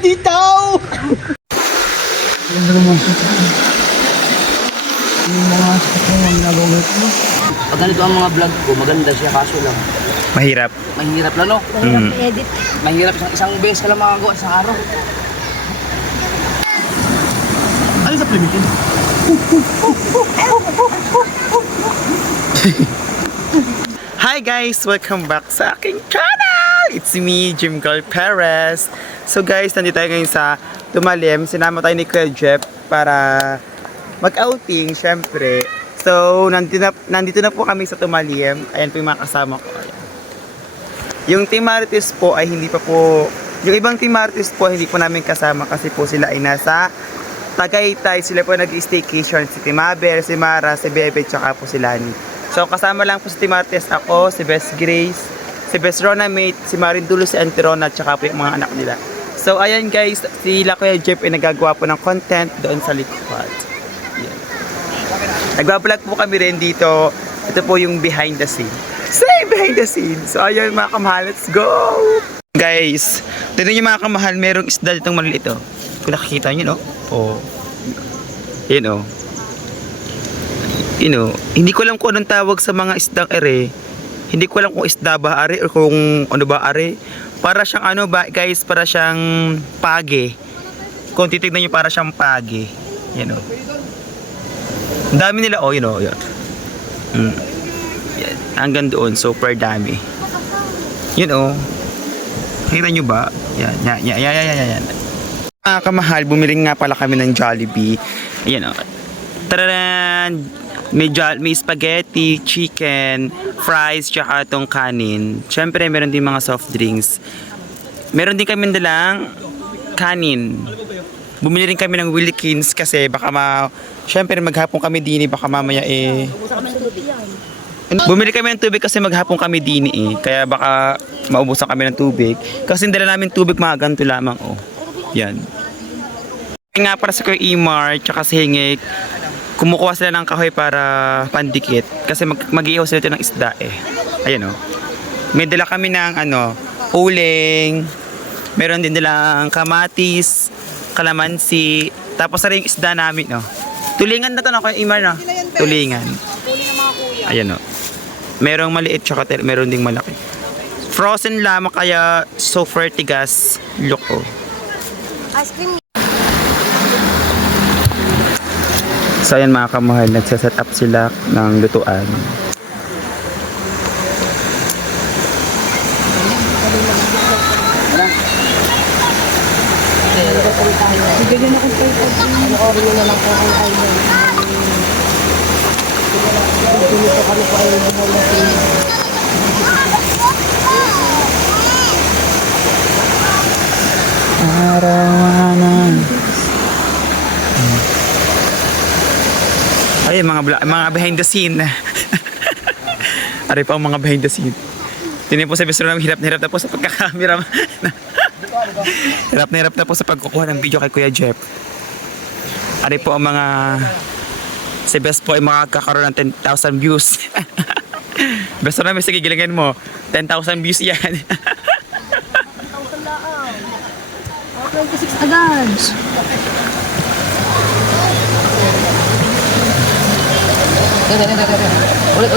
Dito! Yung mga sakit mo, mga ginagawa ko. Pag ganito ang mga vlog ko, maganda siya, kaso lang. Mahirap. Mahirap lang, no? Mm. Edit. Mahirap isang beses ka lang makagawa sa araw. Ano sa primitin? Hi guys! Welcome back sa aking channel! It's me, Jim Carl Perez. So guys, nandito tayo ngayon sa Tumalim. Sinama tayo ni Kuya Jeff para mag-outing, syempre. So, nandito na po kami sa Tumalim. Ayan po yung mga kasama ko. Ayan. Yung Team Marites po ay hindi pa po... Yung ibang Team Marites po hindi po namin kasama kasi po sila ay nasa Tagaytay. Sila po nag-staycation. Si Timabel, si Mara, si Bebe, tsaka po si Lani. So, kasama lang po si Team Marites ako, si Best Grace, si Best Rona Mate, si Marindulo, si Auntie Rona, tsaka po yung mga anak nila. So, ayan guys, sila Kuya Jeff ay nagagawa po ng content doon sa likod. Ayan. Nagbablog po kami rin dito. Ito po yung behind the scene. Say behind the scene. So, ayan mga kamahal, let's go! Guys, tignan nyo mga kamahal, merong isda ditong maliliit oh. Kung nakikita nyo, no? Oh. Yun oh. Hindi ko alam kung anong tawag sa mga isdang ere. Hindi ko alam kung isda ba are or kung ano ba are. Para siyang ano ba guys, para siyang page. Kung titignan niyo para siyang page. Yan oh. Ang dami nila oh, yun. Yan. Hanggang doon, super dami. Yun oh. Nakita niyo ba? Yan. Mga kamahal, bumili nga pala kami ng Jollibee. Ayan oh. Tararan! May spaghetti, chicken, fries, tsaka itong kanin. Siyempre, meron din mga soft drinks. Meron din kami dalang kanin. Bumili rin kami ng Wilkins kasi baka siyempre, maghapon kami dini, baka mamaya eh... Bumili kami ng tubig kasi maghapon kami dini eh. Kaya baka maubusan kami ng tubig. Kasi dala namin tubig mga ganito lamang oh. Yan. Nga para sa Kuya Imar, tsaka si Hingik, kumukuha sila ng kahoy para pandikit kasi mag-iihaw sila ito ng isda eh. Ayan o. May dala kami ng uling, meron din dalang kamatis, kalamansi, tapos na rin yung isda namin o. Tulingan na ito na Kuya Imar no? Tulingan. Ayan o. Merong maliit tsaka meron ding malaki. Frozen lamang kaya super tigas look o. Ice cream. So ayan mga kamahal, nagsaset up sila ng lutuan. Bigyan na kung ano orin na lang po ang island. Dito kami po ay buhay na sila. Arawanan. Ay, mga behind the scene. Ari pa ang mga behind the scene. Tingnan po sa Mr. Ram, hirap na hirap na po sa pagkakamera. Hirap na hirap na po sa pagkukuha ng video kay Kuya Jeff. Ari po ang mga... Si Best po ay makakakaroon ng 10,000 views. Best Ram, sige gilingin mo. 10,000 views yan. 10,000 laang. 26 agad. Ulit.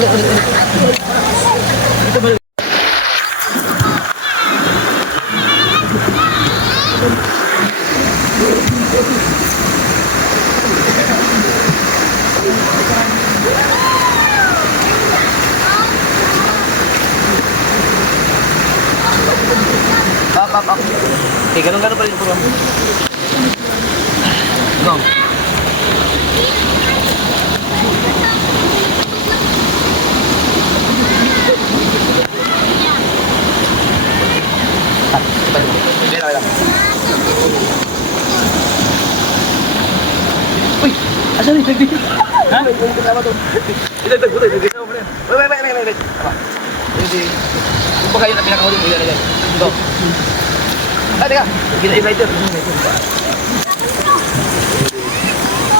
Up. Eh, ganun pa rin po. Go. Uy! Asan yung baby? Ha? Ito, nag-isa mo rin. Wait. Kung ba kayo na pinakahuli mo, ilan. Go. Ah, teka. Gina-inviter.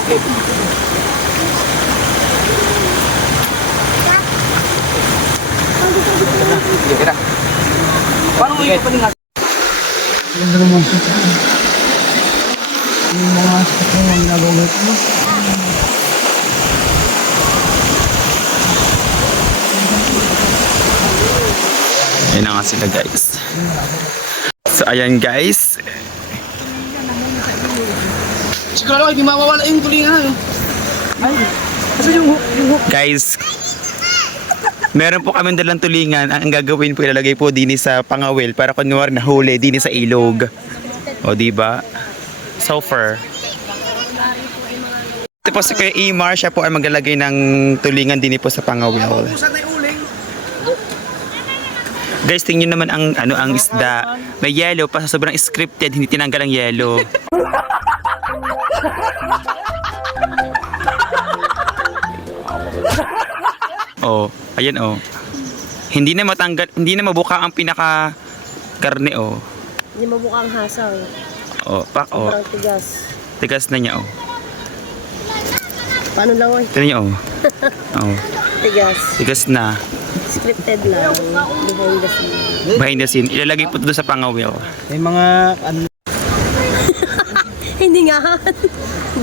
Okay. Sige, kita. Paano mo ito paningas? Yung mga sakit na yung ginagawa ko. Ayan na nga sila guys. So ayan guys. Siguro hindi mawawala yung tulingan. Ay, kasi yung hook. Guys, meron po kami dalang tulingan. Ang gagawin po, ilalagay po din sa pangawil para kunwari nahuli din sa ilog. O diba? So far. Ito po si Kuya Imar, siya po ay maglalagay ng tulingan din po sa pangawil. Guys, tingnan naman ang isda. May yellow pa, sa sobrang scripted, hindi tinanggal ang yellow. Oh, ayan oh. Hindi na matanggal, hindi na mabuka ang pinaka karne oh. Hindi mabuka ang hasang. Oh, pak oh. Sobrang tigas. Tigas na niya oh. Paano lang oh? Tignan niyo oh. Oh, Tigas. tigas na. Scripted lang. Behind the scene. Behind the scene, ilalagay po ito sa pangawil. May mga ano. Hindi nga.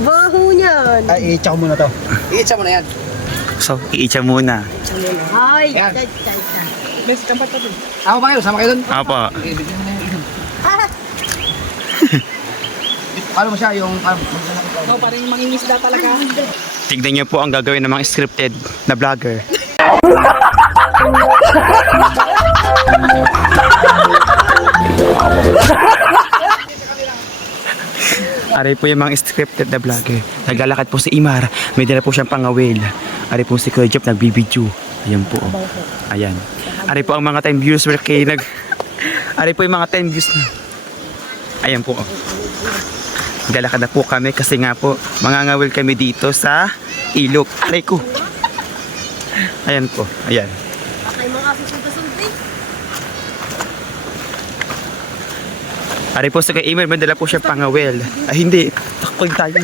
Baho niyan. Ay, i-check muna to. I-itcha mo na yan. So, iitsa muna. Ay, Ayan. Best, kampat pa din. Ako ba kayo? Sama kayo doon? Apo. Okay, bigyan mo na yung ilong. Paano mo siya yung... No, parang mangingisda talaga. Tignan niyo po ang gagawin ng mga scripted na vlogger. Aray po yung mga scripted na vlogger. Naglalakad po si Imar. May dala po siyang pangawil. Aray po si Kuya Jeff nagbibidyo. Ayan po. Ayan. Aray po ang mga 10 views were kay nag... Aray po yung mga 10 views na. Ayan po. Naglalakad na po kami kasi nga po mangangawil kami dito sa ilog. Aray ko. Ayan po. Ayan. Okay, mga susunod-sunod. Aray po sa kay Imar. May dala po siyang pangawil. Ay hindi. Takpag tayo.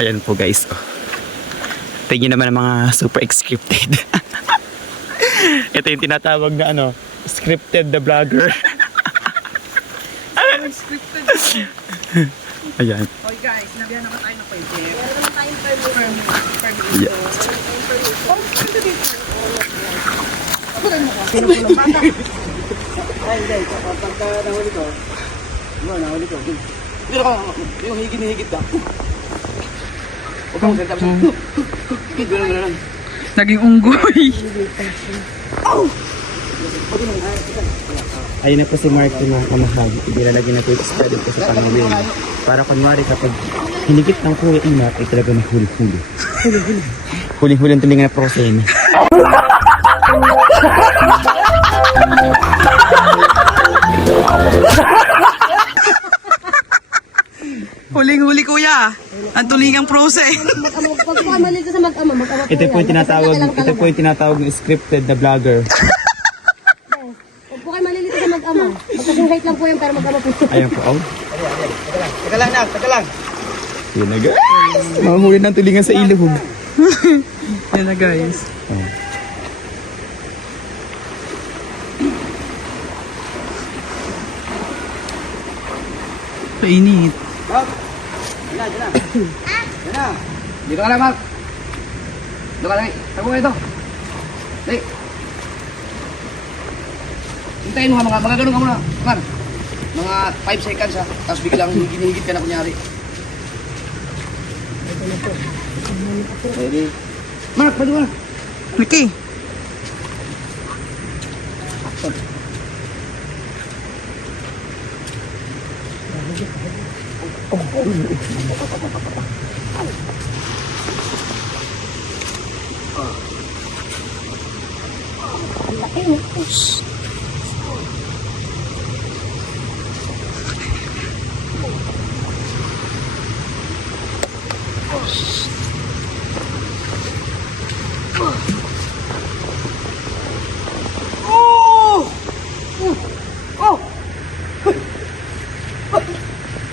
Ayan po guys. Oh. Tingin naman ang mga super scripted. Ito yung tinatawag na ano, scripted the vlogger. Ayan. Okay guys, nabihan naman tayo ng pwede. Meron naman tayong permit. Yeah. Ay, hindi. Pagka nahuli ko, nahuli ko. Pero ka, yung higit ka. Huwag kang salita sa... Higit, gano'n. Naging unggoy. Ayun na po si Mark na kamahag. Ilalagay na po yung spread po sa pangawin. Para kunwari kapag hinigit ng Kuya Imar ay talaga may huli-huli. Huli-huli ang tulingan na prosen. Huling-huli kuya. Ang tulingang prose. Mag-ama. Pag po kayo malito sa mag-ama, mag-ama po Ito po yung tinatawag na scripted na vlogger. Pag po kayo malilito sa mag-ama, magkasing height lang po yan pero mag-ama po. Ayan po. Oh. Teka lang, Nak. Teka lang. Yun na guys. Mamuli ng tulingan sa ilog. Yan na guys. Oh. Painit. Dito ka lang, Mark. Dito ka lang, eh. Tago ka ito. Dali. Hintayin mo nga, mga ganun ka muna. Mark. Mga 5 seconds ha. Tapos biglang hinihigit ka na kunyari. Ready? Mark, pwede mo na. Niki.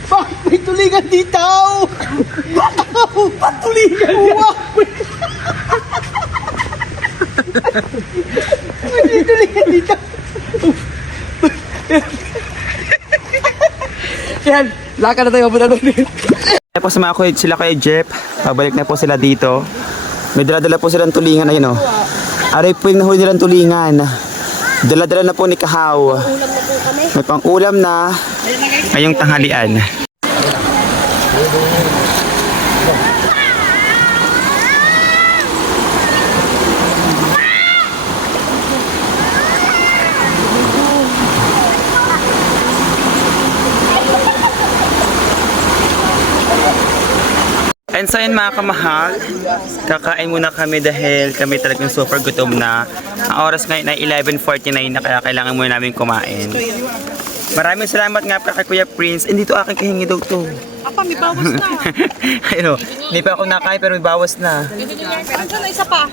Bakit may tulingan dito? Bakit tulingan yan? May tulingan dito. Yan, lakad na tayo mapunta doon. Kaya po sila Kuya Jeff, pabalik na po sila dito. May dala-dala po silang tulingan, ayun o. Aray po yung nahuli nilang tulingan. Dala-dala na po ni Kahaw. May pang-ulam na ngayong tanghalian. And so yun mga kamahal, kakain muna kami dahil kami talagang super gutom na. Ang oras ngayon ay 11:49 na kaya kailangan muna namin kumain. Maraming salamat nga pa kay Kuya Prince. And dito aking kahingi daw to. Apa, may bawas na. Ayun o, hindi pa ako nakain pero may bawas na. Pero dyan na isa pa.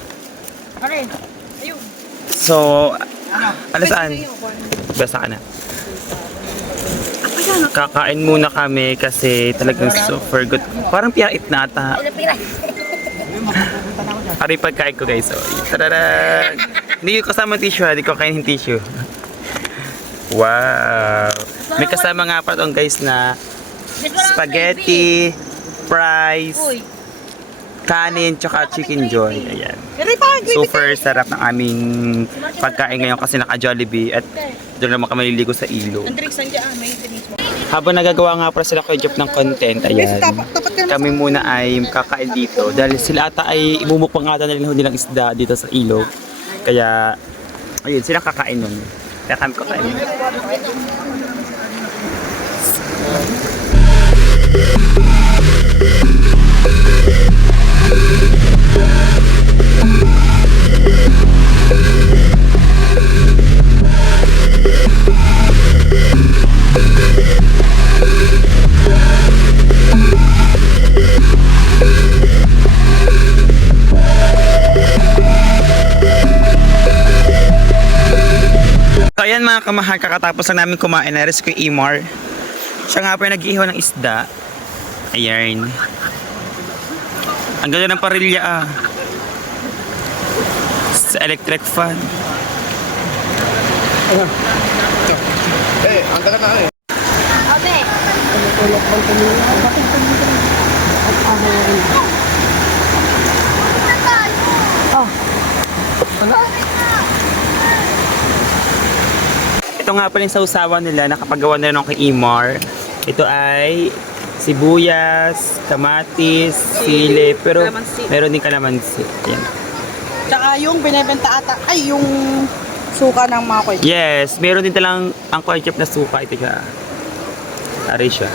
Okay. Ayun. So, ano saan? Basta ka na. Kakain muna kami kasi talagang super good. Parang piyait na ata. Ari pagkain ko guys. So, tarara! Hindi ko kasama tissue ha. Hindi ko kainin tissue. Wow! May kasama nga pa itong guys na spaghetti, fries, kanin, tsaka chicken joy. Ayan. Super sarap ng aming pagkain ngayon kasi naka-Jollibee at doon naman kami liligo sa ilog. Habang nagagawa nga para sila Kuya Jeff ng content, ayan, kami muna ay kakain dito dahil sila ata ay imumukbang ata nila nilang isda dito sa ilog. Kaya, ayun, sila kakain nun. Kaya kami kakain nun. So ayan mga kamahal, kakatapos lang namin kumain na res ko Imar. Siya nga pa yung nag-iihaw ng isda. Ayan. Ang ganda ng parilya ah. Sa electric fan. Ang taga na eh. Obe. Ito nga pala yung sausawan nila, nakapagawa nila ng kay Imar. Ito ay sibuyas, kamatis, sili, pero meron din kalamansi. Ayan. Tsaka yung binibenta ata, ay yung suka ng mga kwento. Yes, meron din talang ang Kuya Jeff na suka. Ito siya. Ari siya.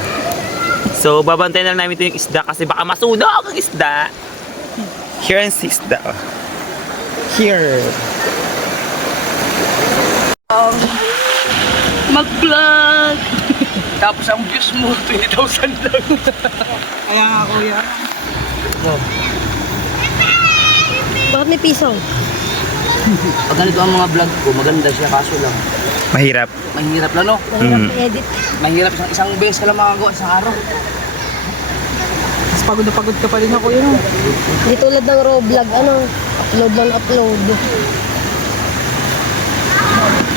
So, babantayan na lang namin ito yung isda kasi baka masunog ang isda. Here ang isda. Oh. Here. Mag-vlog! Tapos ang views mo, 20,000 lang. Kaya nga kuya. Bakit may piso? Pag ganito ang mga vlog ko, maganda siya kaso lang. Mahirap. Mahirap lang no? Mahirap i-edit. Mahirap isang beses ka lang makagawa sa araw. Mas pagod na pagod ka pa rin ako yun. Hindi tulad ng raw vlog, upload lang upload.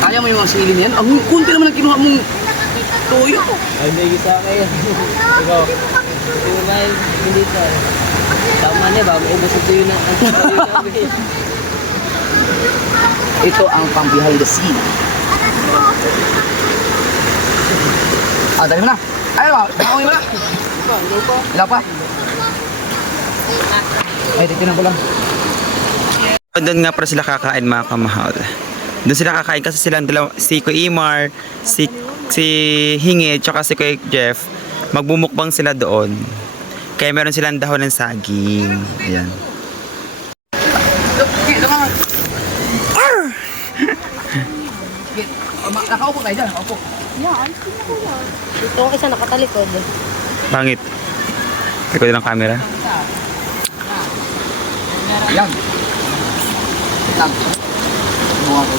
Kaya mo yung mga sili niyan? Ang kunti naman ang kinuha mong tuyo. Ay, may isa kayo. Ikaw. Tunay, hindi ka. Tama niya ba? Maubos ito yun ang namin. Ito ang pang behind the scene. Dali mo na. Ay, bakawin mo na. Wala pa. Ay, titinan ko lang. Doon nga para sila kakain mga kamahal. Doon sila kakain kasi silang dalawa, si Kuya Imar, si Hingi, tsaka si Kuya Jeff, magbumukbang sila doon. Kaya meron silang dahon ng saging. Ayan. Nakaupo kayo dyan, nakaupo. Ito ang isa nakatalikod. Pangit. Likod ng camera. Yan. Lang. Bunga ko.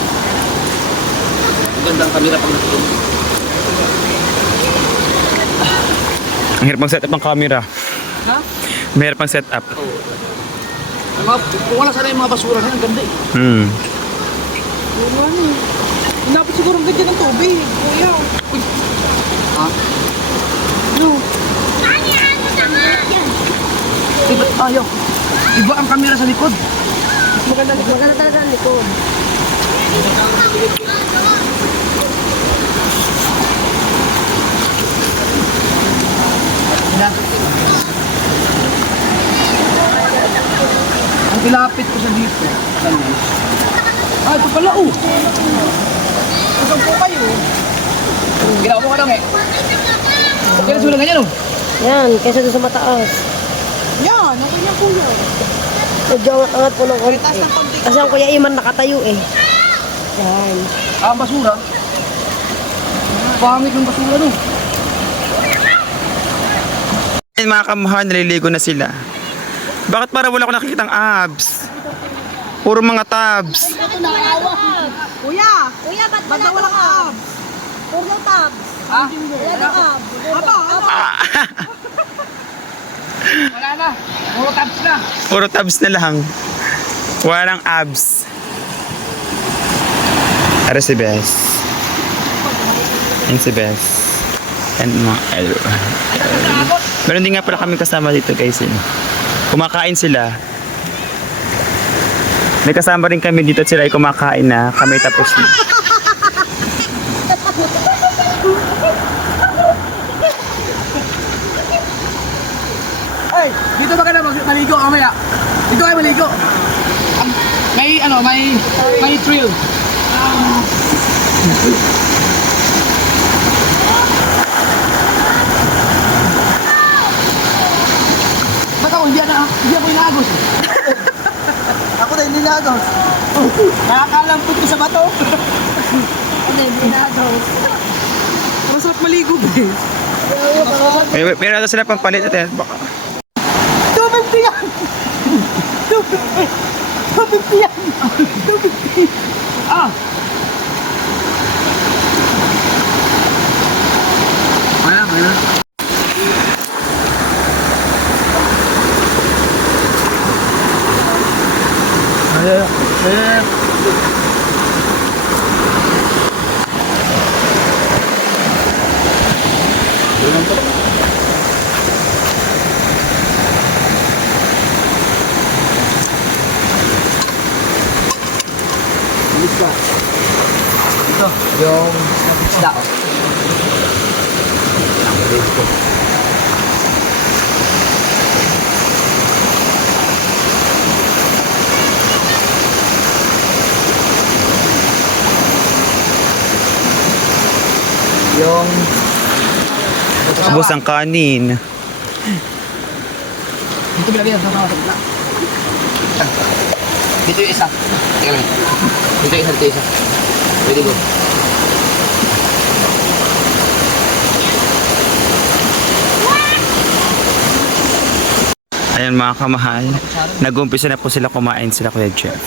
Magandang kamera pag nakikita. Ang hirap ang setup ng camera. Ha? Mahirap ang setup. Kung wala sana yung mga basura na, ang ganda eh. Wala na. Inabot siguro ang ganyan ng tubig. Kuya. Ha? Iba tayo. Iba ang camera sa likod. Maganda talaga ang likod. Ang pilapit ko sa dito. Ah, ito pala oh. Kusog po kayo. Ginawa mo ka lang eh. Kaya sulang ganyan oh. Yan, kaysa doon sa mataas. Yan, okay yan kuya. Medyo angat po ng konti. Taas ng konti. Kasi ang Kuya Iman nakatayo eh. Yan. Ah, ang basura. Pangit yung basura no. Ayun mga kamahal, naliligo na sila. Bakit para wala ko nakikitang abs? Puro mga tabs. Kuya, Kuya, ba't ba't wala ka abs? Puro tab. Ah, Wala na ab. Aba, ano? wala na. Puro tabs na. Puro tabs na lang. Walang abs. Ara si Bes. Yan si Bes. And mga meron din nga pala kami kasama dito guys. Kumakain sila. May kasama rin kami dito at sila ay kumakain na. Kami tapos na. Ay, dito ba ka na maligo mamaya? Dito ay maligo. May ano, may thrill. Ba't ako hindi ako inaagos? Ako na hindi nagos. Nakakalampot ko sa bato. Hindi na daw. Masarap maligo, guys. Meron na sila pang palit natin. Baka. Tubig yan! Tubig yan! Ah! Kaya. Ito, yung isda. Yung Ubos ang kanin. dito bilagay sa mga na. Dito yung isa. Teka lang. Dito yung isa. Pwede mo. Ayan mga kamahal. Nag-umpisa na po sila kumain sila Kuya Jeff.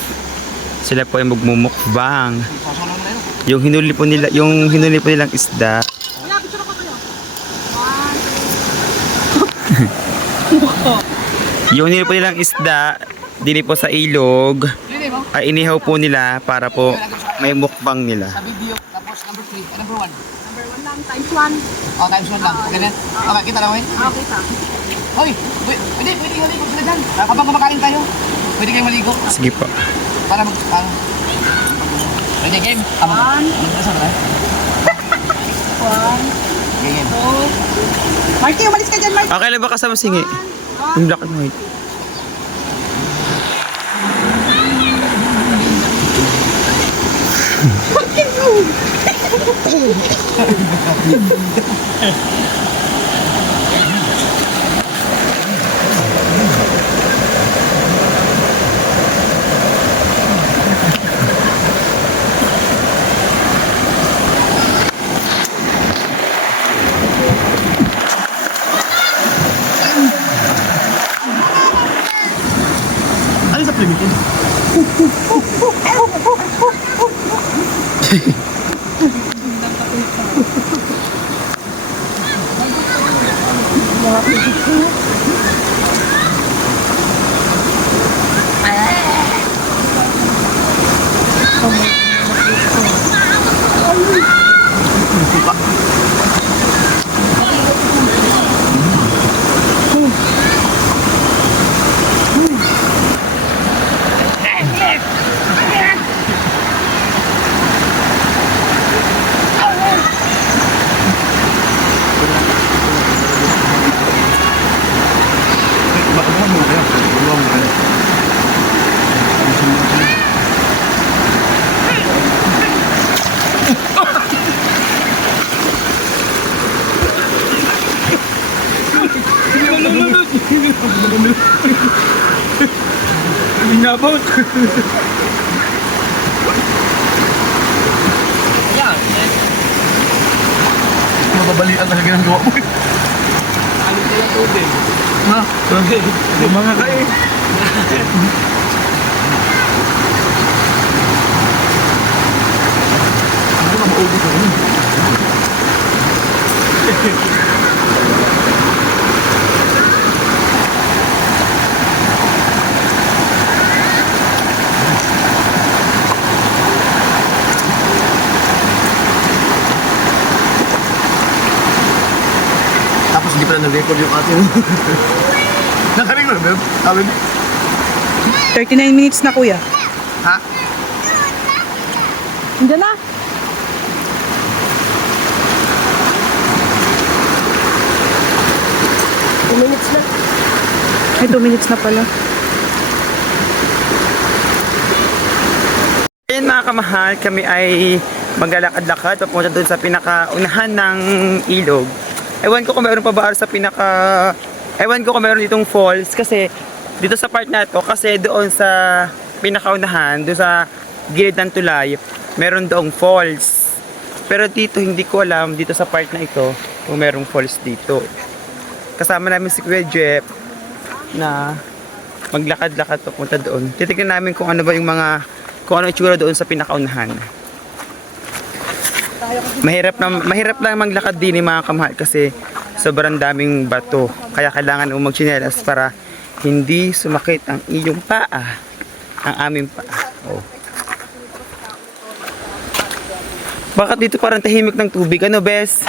Sila po ay magmumukbang. Yung hinuli po nilang isda. Yung hinuli po nilang isda, dili po sa ilog, ay inihaw po nila para po may mukbang nila. Sa video, tapos number 3, number 1. Number 1 lang, times 1. Oh, times 1 lang. Ganyan. Okay, kita lang, Okay, ta. Hoy, pwede maligo sila dyan. Habang kumakain tayo, pwede kayong maligo. Sige po. Para ano. Pwede game. Ano ba sa mga? 1, Game. 2. Marty, umalis ka dyan, Marty. Okay lang ba kasama singi? Yung black and white. Ano sa primitive? Inabot. Yan. Mababalian na ginagawa mo. Ano tayo ng tubig? Ha? Mga ka eh. Ano na maubos na rin? Tapos hindi pa na nag-record yung ating... Naka-record ba? Sabi mo? 39 minutes na kuya. Ha? Hindi na. minutes na. Ay, 2 minutes na pala. Ayan mga kamahal, kami ay maglalakad-lakad papunta doon sa pinakaunahan ng ilog. Ewan ko kung meron pa ba sa ewan ko kung meron ditong falls kasi dito sa part na to, kasi doon sa pinakaunahan, doon sa gilid ng tulay, meron doong falls. Pero dito hindi ko alam, dito sa part na ito, kung merong falls dito. Kasama namin si Kuya Jeff na maglakad-lakad papunta doon. Titignan namin kung ano ba yung kung ano itsura doon sa pinakaunahan. Mahirap lang maglakad din mga kamahal kasi sobrang daming bato. Kaya kailangan mo magtsinelas para hindi sumakit ang iyong paa, ang aming paa. Oh. Bakit dito parang tahimik ng tubig? Ano, bes?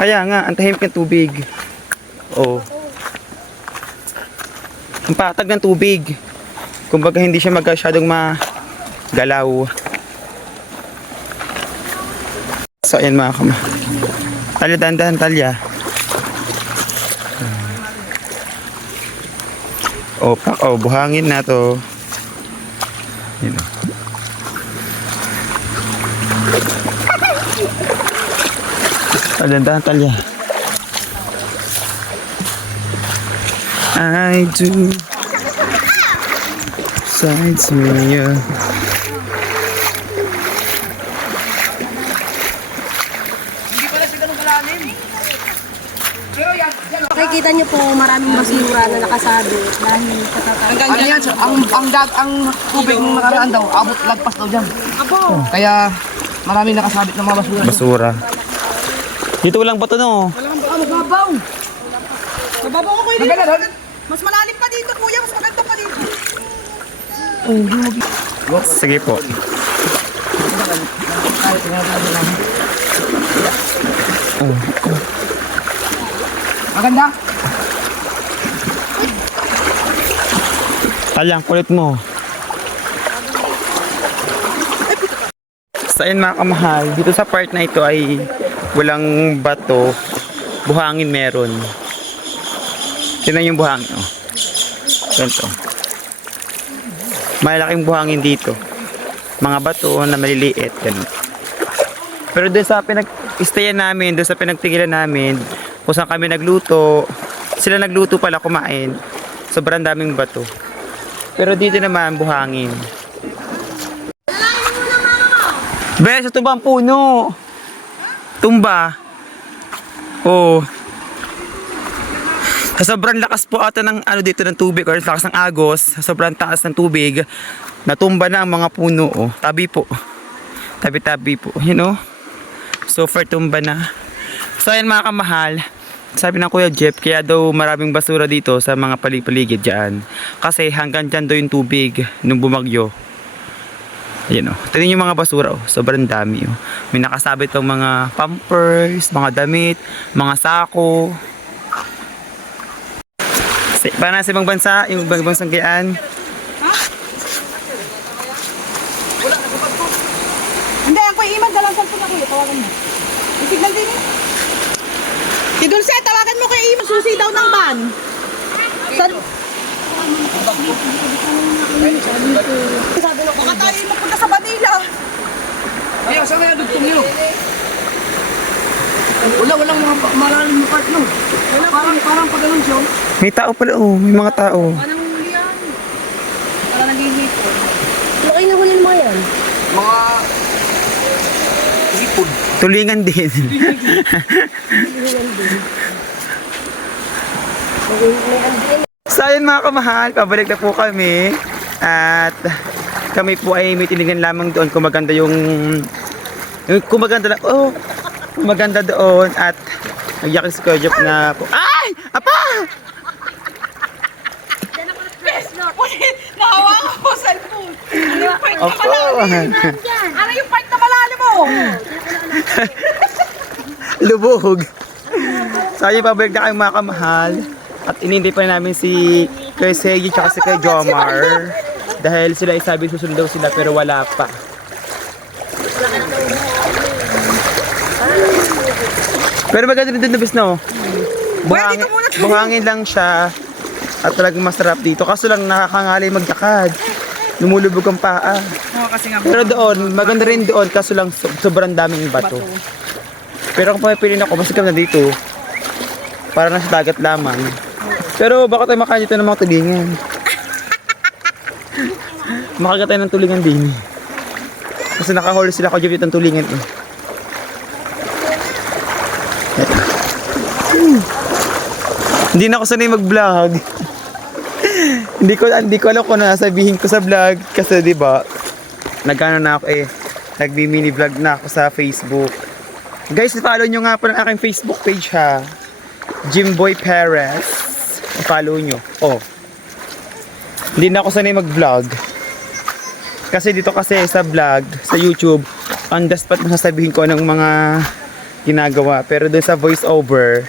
Kaya nga, ang tahimik ng tubig. Oh. Ang patag ng tubig. Kumbaga hindi siya masyadong magalaw. So ayan mga kama. Talya, dahan-dahan, talya. Oh, buhangin na to. Yun o. Talya, dahan, talya. I do sides me, yeah. Hindi pala siya ganun kalalim. Pero yan, Makikita niyo po maraming basura na nakasabit dahil katatapos. ano yan, ang tubig nung nakaraan daw, abot lagpas daw dyan. Apo! Kaya maraming nakasabit ng mga basura. Basura. Dito walang bato no. Mababaw. Mababaw ko kuya dito. Maganda doon. Mas malalim pa dito kuya. Mas maganda pa dito. Sige po. Maganda. Talyang kulit mo. So ayun mga kamahal, dito sa part na ito ay walang bato, buhangin meron. Tingnan yung buhangin. Oh. Ganito. Malaking buhangin dito. Mga bato na maliliit. Ganun. Pero doon sa pinag-stayan namin, doon sa pinagtigilan namin, kung saan kami nagluto, sila nagluto pala kumain. Sobrang daming bato. Pero dito naman buhangin. Bes, sa tumbang puno. Tumba. Oh. Sa sobrang lakas po ata ng dito ng tubig or lakas ng agos, sa sobrang taas ng tubig, natumba na ang mga puno. Oh. Tabi po. Tabi-tabi po. You know? So far tumba na. So ayan mga kamahal. Sabi ng Kuya Jeff, kaya daw maraming basura dito sa mga paligid dyan. Kasi hanggang dyan daw yung tubig nung bumagyo. Ayan o. Tignan yung mga basura o. Sobrang dami o. May nakasabit pang mga pampers, mga damit, mga sako. Para na sa ibang bansa, yung ibang bansang gayaan. Hindi, ang kuya Iman. Dalang cellphone na kuya. Tawagan mo. May signal din eh. Si Dulce, tawagan mo kay Iman. Susi daw ng van. Sabi ng Baka tayo mapunta sa Manila. Ayaw, saan kaya dugtong nyo? Walang mga malalim yung part no. Parang pa ganun siya. May tao pala oh. May mga tao. nalilipon. Laki na huli mo yan. Mga hipon. Tulingan din. May andin. So ayun mga kamahal, pabalik na po kami. At kami po ay may tinignan lamang doon kung maganda kung maganda lang, kung maganda doon. At nagyakis ko job na po. Ay! Apa! Nahawa ka po sa cellphone. Ano yung part na Opo. malalim? Ano yung part na malalim mo? Lubog. So ayun, pabalik na kayo mga kamahal. At inintay pa namin si Kuya Segi tsaka si Kuya Jomar. Dahil sila isabi susunod daw sila pero wala pa. Pero maganda din na bis no? Buhangin lang siya. At talagang masarap dito. Kaso lang nakakangalay magdakad. Lumulubog ang paa. Kasi nga. Pero doon, maganda rin doon. Kaso lang sobrang daming bato. Pero kung pumipilin ako, masigam na dito. Para nasa dagat lamang. Pero baka tayo makain dito ng mga tulingan. Makagat tayo ng tulingan din. Kasi nakahuli sila ko dito ng tulingan eh. Hindi na ako sanay mag-vlog. hindi ko alam kung ano sabihin ko sa vlog kasi 'di ba? Nagano na ako nagbi-mini vlog na ako sa Facebook. Guys, follow nyo nga po ang aking Facebook page ha. Jimboy Perez. Follow nyo. Hindi na ako sanay mag-vlog. Kasi dito kasi sa vlog, sa YouTube, on the spot masasabihin ko ng mga ginagawa. Pero dun sa voice over,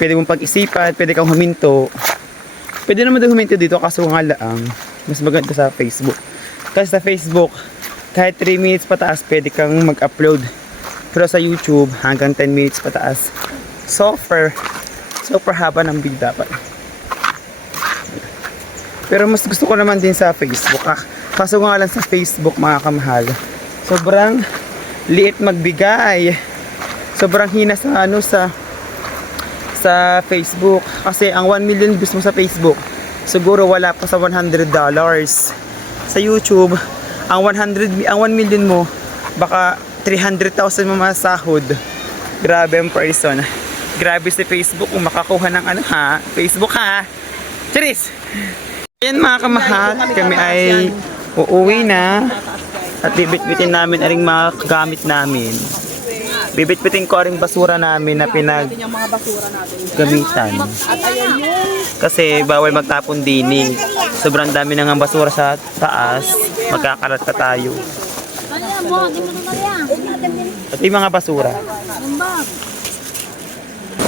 pwede mong pag-isipan, pwede kang huminto. Pwede naman din huminto dito kaso nga lang, mas maganda sa Facebook. Kasi sa Facebook, kahit 3 minutes pataas, pwede kang mag-upload. Pero sa YouTube, hanggang 10 minutes pataas. Super haba ng video dapat. Pero mas gusto ko naman din sa Facebook. Kaso nga lang sa Facebook mga kamahal, sobrang liit magbigay. Sobrang hina sa Facebook. Kasi ang 1 million views mo sa Facebook, siguro wala pa sa $100. Sa YouTube, ang 1 million mo, baka 300,000 mo masahod. Grabe ang person. Grabe si Facebook kung makakuha ng Facebook ha. Cheers! Yan mga kamahal, kami ay uuwi na. At bibit-bitin namin aring mga gamit namin. Bibit-bitin ko ring basura namin na Yung mga basura natin. gamitan. At ayan yung Kasi bawal magtapon din. Sobrang dami nang basura sa taas. Magkakalat pa tayo. Ano mo? Di mo naman yan. At yung mga basura.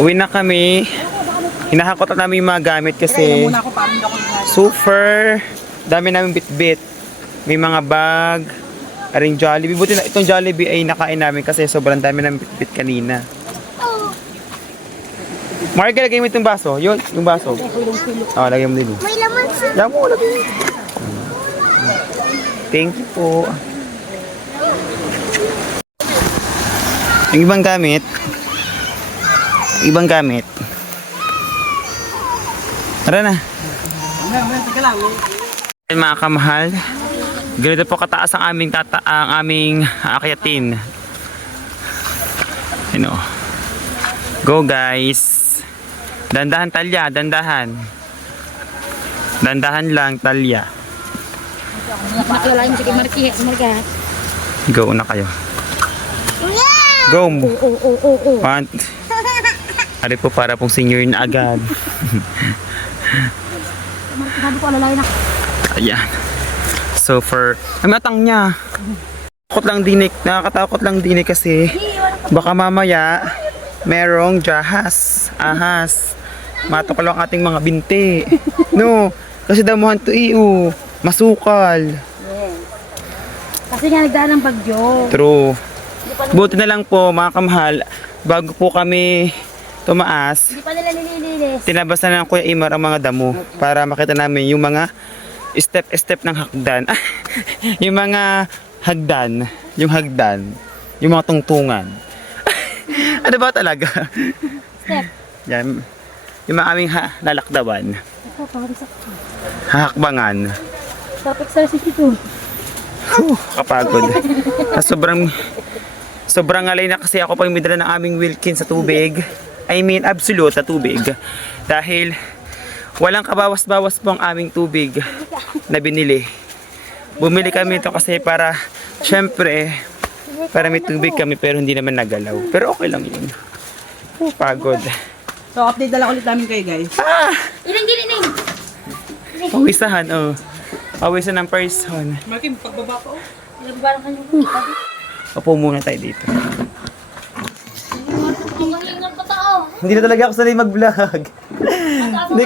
Uwi na kami. Hinahakot na namin yung mga gamit kasi muna ako parang hindi ako lumayo. super dami namin bitbit. May mga bag, aring Jollibee. Buti na itong Jollibee ay nakain namin kasi sobrang dami namin bitbit kanina. Marga, lagay mo itong baso. Yun, yung baso. Lagay mo din. May laman sa... Lagay mo, lagay mo. Thank you po. Yung ibang gamit. Tara na. Teka lang. Ayun, mga kamahal, ganito po kataas ang aming aakyatin. Go guys. Dandahan Talya, dandahan. Dandahan lang Talya. Nakilalain si Marquez. Go na kayo. Go. Oo. One. Ari po para pong senior na agad. Sabi ko, alalain ako. Ayan. So ang matang niya. Nakakatakot lang din kasi baka mamaya merong ahas. Matok lang ating mga binti. No, kasi damuhan to masukal. Kasi nga nagdaan ng bagyo. True. Buti na lang po mga kamahal, bago po kami tumaas, Hindi pa nila nililinis. tinabasan ng Kuya Imar ang mga damo para makita namin yung mga step ng hagdan. Yung mga hagdan, yung mga tungtungan. Ano ba talaga? Step. Yan. Yung mga aming lalakdawan. Ako, parang sa... Hahakbangan. Self-exercise ito. Kapagod. Sobrang alay na kasi ako pag midala ng aming Wilkins sa tubig. I mean, absolute sa tubig. Dahil walang kabawas-bawas po ang aming tubig na binili. Bumili kami ito kasi para, syempre, para may tubig kami pero hindi naman nagalaw. Pero okay lang yun. Pagod. So, update na lang ulit namin kayo, guys. Iling. Pawisahan, oh. Pawisan ng person. Marky, pagbaba ko. Ilang ba lang kanyang Opo muna tayo dito. Hingal pa tao. Hindi na talaga ako sanay mag-vlog. Hindi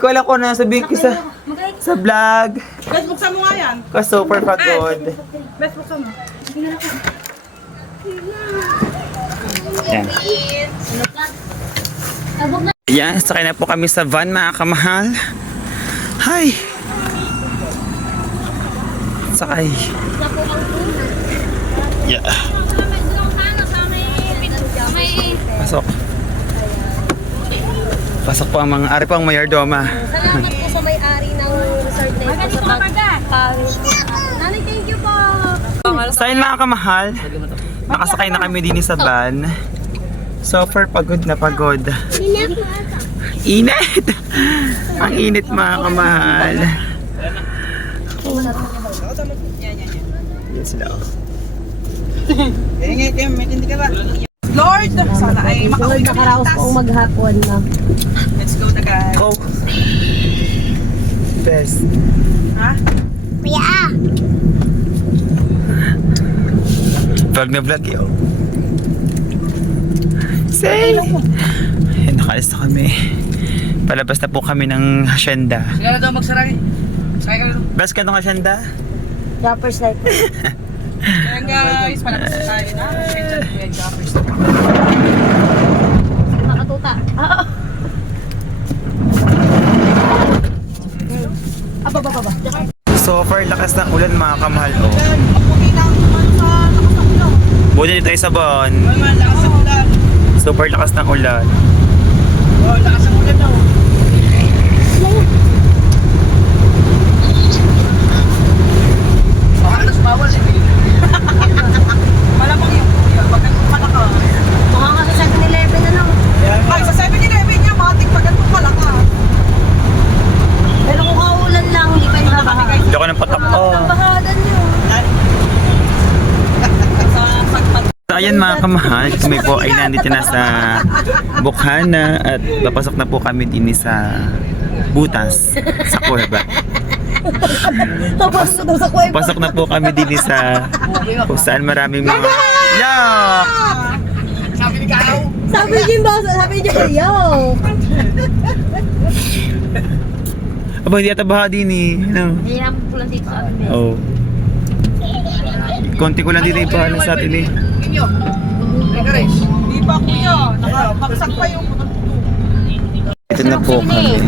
ko alam kung ano sabihin ko sa vlog. Guys, buksan mo nga yan. Kasi super pagod. Best, buksan mo. Yan. Tabog na. Yan, sakay na po kami sa van, mga kamahal. Hi! Sakay. Yeah. Pasok. Pasok po ang mga ari pang mayordoma. Salamat po sa may-ari ng resort na ito sa pag-pawin. Nanay, thank you po. So yun, mga kamahal, nakasakay na kami din sa van. Super pagod na pagod. Init! Ang init, mga kamahal. Yan sila. Lord, sana ay makauwi kami ng Nakaraos tas. pong maghapon na. Let's go na, guys. Go! Best. Ha? Vlog na vlog yun. Say! Ayun, nakalis na kami. Palabas na po kami ng hasyenda. Sige na daw magsaray. Sakay ka na. Bas ka nung hasyenda? Droppers like. Ayan, guys. Palabas na tayo na. Ayan, jobbers. Makatuta. Aba. Super lakas ng ulan, mga kamahal. Oh. Puti na naman sa nakasakilo. Buti dito tayo sa Bon. Naman, lakas ang ulan. Super lakas ng ulan. Oh, lakas ang ulan daw. Baka na sumawal eh. Malamang yung kuya. Bakit kung malaka? Mga nga sa 7-Eleven na lang. Ay, sa 7-Eleven niya, matik pag kung malaka. Pero kung kaulan lang, hindi pa nabaha. Hindi ako ng patak. Oh. Bahadan nyo. So, ayan, mga kamahal, kami po ay nandito na sa Bukana at papasok na po kami din sa Butas, sa Cueva. Tapos daw sa kuweba. Pasok na po kami din sa kung saan maraming mga... Yuck! Sabi ni Kaaw. Sabi niyo kayo. Aba, hindi ata baha din eh. Ano? Hihirap po lang dito sa amin. Oh. Konti ko lang dito yung pahalan sa atin eh. Inyo. Encourage. Di ba kuya? Nakabagsak pa yung... Ito na po kami.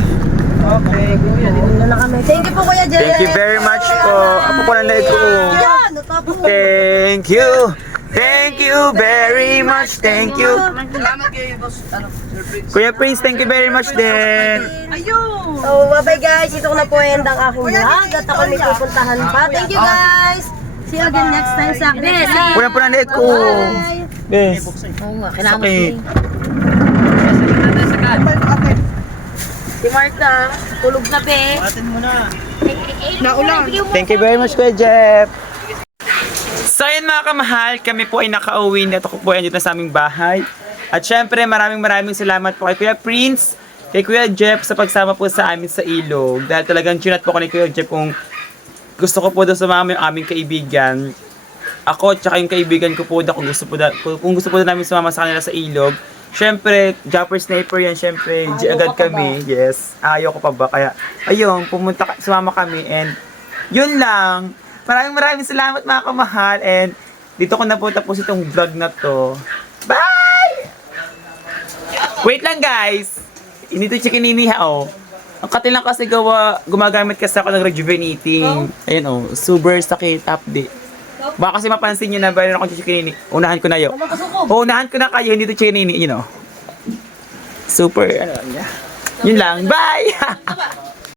Okay, kuya. Ano na kami. Thank you po Kuya Jen. Thank you very much po. Ako po lang ko. Yan, natapos. Thank you. Thank you very much. Thank you. Salamat kay boss. Ano, surprise. Kuya Prince, thank you very much din. Ayun. So, bye-bye guys. Ito ko na po end ang aking vlog at ako may pupuntahan pa. Thank you guys. See you again next time sa akin. Kulang po lang ko. Bye. Yes. Oo nga, kailangan Sakit. Si Marta, tulog na be. Naulan. Thank you very much, Kuya Jeff. So yun, mga kamahal, kami po ay nakauwi na. Ito po ay dito sa aming bahay. At syempre, maraming salamat po kay Kuya Prince, kay Kuya Jeff sa pagsama po sa amin sa ilog. Dahil talagang chinat po ko ni Kuya Jeff kung gusto ko po daw sumama yung aming kaibigan. Ako, tsaka yung kaibigan ko po daw kung gusto po daw namin sumama sa kanila sa ilog. Syempre, Jumper Sniper yan, syempre, agad kami. Yes, ayaw ko pa ba? Kaya, ayun, sumama kami and yun lang. Maraming salamat, mga kamahal, and dito ko na po tapos itong vlog na to. Bye! Wait lang, guys! Hindi to chikinini ha, oh. Ang katilang kasi gumagamit kasi ako ng rejuvenating. Ayun, oh, super sakit update. Baka kasi mapansin nyo na bayran ako chikinini. Unahan ko na yun. Unahan ko na kayo, hindi to chikinini, you know. Super, ano, yun lang. Bye!